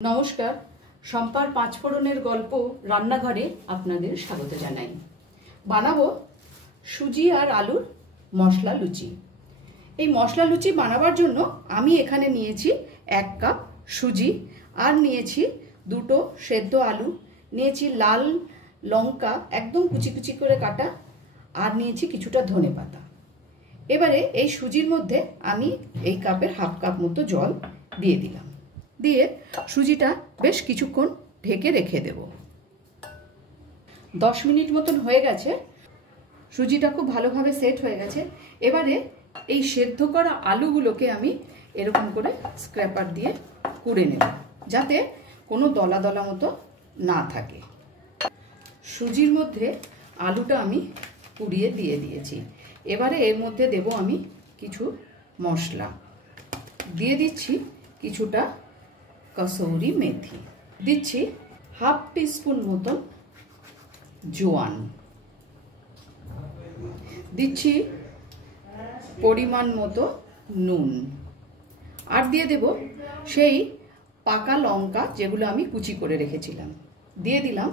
নমস্কার, সম্পার পাঁচফোড়নের গল্প রান্নাঘরে আপনাদের স্বাগত জানাই। বানাবো সুজি আর আলুর মশলা লুচি। এই মশলা লুচি বানাবার জন্য আমি এখানে নিয়েছি 1 কাপ সুজি, আর নিয়েছি 2টো সেদ্ধ আলু, নিয়েছি লাল লঙ্কা একদম কুচি কুচি করে কাটা, আর নিয়েছি কিছুটা ধনেপাতা। এবারে এই সুজির মধ্যে আমি এই কাপের হাফ কাপ মতো জল দিয়ে দিলাম, দিয়ে সুজিটা বেশ কিছুক্ষণ ঢেকে রেখে দেব। 10 মিনিট মতন হয়ে গেছে, সুজিটা খুব ভালোভাবে সেট হয়ে গেছে। এবারে এই সেদ্ধ করা আলুগুলোকে আমি এরকম করে স্ক্র্যাপার দিয়ে কুড়ে নেব, যাতে কোনো দলা দলা মতো না থাকে। সুজির মধ্যে আলুটা আমি কুড়িয়ে দিয়ে দিয়েছি। এবারে এর মধ্যে দেব আমি কিছু মশলা, দিয়ে দিচ্ছি কিছুটা কসৌরি মেথি, দিচ্ছি হাফ টিস্পুন মতন জোয়ান, দিচ্ছি পরিমাণ মতো নুন, আর দিয়ে দেব সেই পাকা লঙ্কা যেগুলো আমি কুচি করে রেখেছিলাম, দিয়ে দিলাম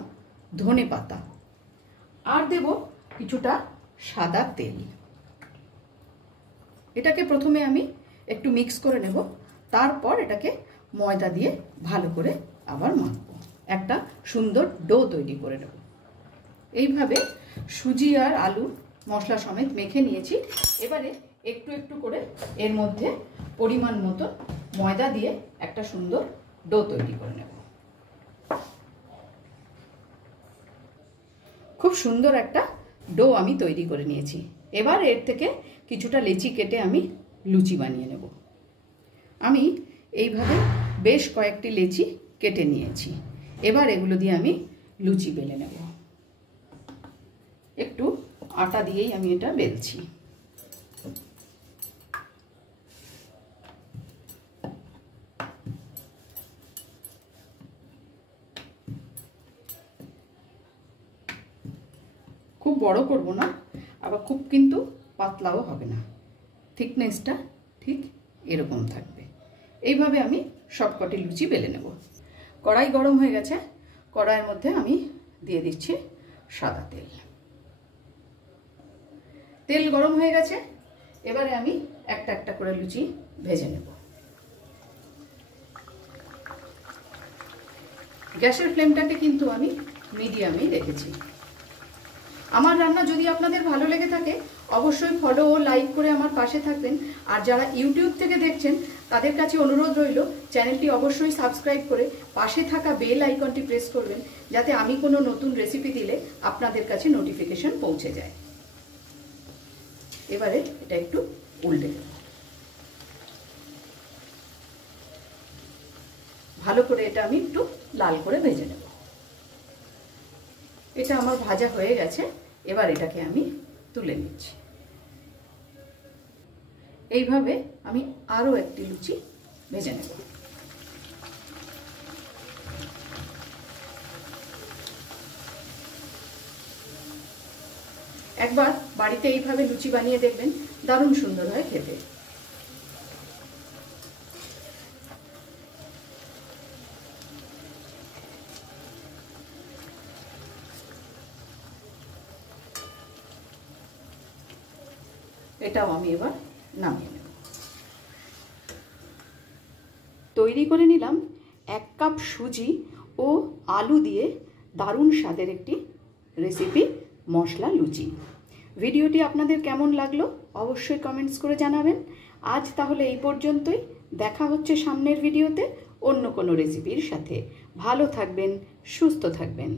ধনেপাতা, আর দেব কিছুটা সাদা তেল। এটাকে প্রথমে আমি একটু মিক্স করে নেব, তারপর এটাকে ময়দা দিয়ে ভালো করে আবার মাখবো, একটা সুন্দর ডো তৈরি করে নেব। এইভাবে সুজি আর আলু মশলা সমেত মেখে নিয়েছি। এবারে একটু একটু করে এর মধ্যে পরিমাণ মতো ময়দা দিয়ে একটা সুন্দর ডো তৈরি করে নেব। খুব সুন্দর একটা ডো আমি তৈরি করে নিয়েছি। এবার এর থেকে কিছুটা লেচি কেটে আমি লুচি বানিয়ে নেব। আমি এইভাবে বেশ কয়েকটি লেচি কেটে নিয়েছি। এবার এগুলো দিয়ে আমি লুচি বেলে নেব। একটু আটা দিয়েই আমি এটা বেলছি। খুব বড় করব না, আবার খুব কিন্তু পাতলাও হবে না, থিকনেসটা ঠিক এরকম থাকবে। এইভাবে আমি সবকটি লুচি বেলে নেব। কড়াই গরম হয়ে গেছে, কড়াইয়ের মধ্যে আমি দিয়ে দিচ্ছি সাদা তেল। তেল গরম হয়ে গেছে, এবারে আমি একটা একটা করে লুচি ভেজে নেব। গ্যাসের ফ্লেমটাকে কিন্তু আমি মিডিয়ামেই রেখেছি। আমার রান্না যদি আপনাদের ভালো লেগে থাকে অবশ্যই ফলো ও লাইক করে আমার পাশে থাকবেন। আর যারা ইউটিউব থেকে দেখছেন তাদের কাছে অনুরোধ রইল, চ্যানেলটি অবশ্যই সাবস্ক্রাইব করে পাশে থাকা বেল আইকনটি প্রেস করবেন, যাতে আমি কোনো নতুন রেসিপি দিলে আপনাদের কাছে নোটিফিকেশন পৌঁছে যায়। এবারে এটা একটু উল্টে দেব, ভালো করে এটা আমি একটু লাল করে ভেজে নেব। এটা আমার ভাজা হয়ে গেছে, এবার এটাকে আমি তুলে নিচ্ছি। এইভাবে আমি আরো একটি লুচি ভেজে নেব। একবার বাড়িতে এইভাবে লুচি বানিয়ে দেখবেন, দারুণ সুন্দর হয় খেতে। এটাও আমি এবার নামিয়ে নেব। তৈরি করে নিলাম 1 কাপ সুজি ও আলু দিয়ে দারুণ স্বাদের একটি রেসিপি মশলা লুচি। ভিডিওটি আপনাদের কেমন লাগলো অবশ্যই কমেন্টস করে জানাবেন। আজ তাহলে এই পর্যন্তই, দেখা হচ্ছে সামনের ভিডিওতে অন্য কোনো রেসিপির সাথে। ভালো থাকবেন, সুস্থ থাকবেন।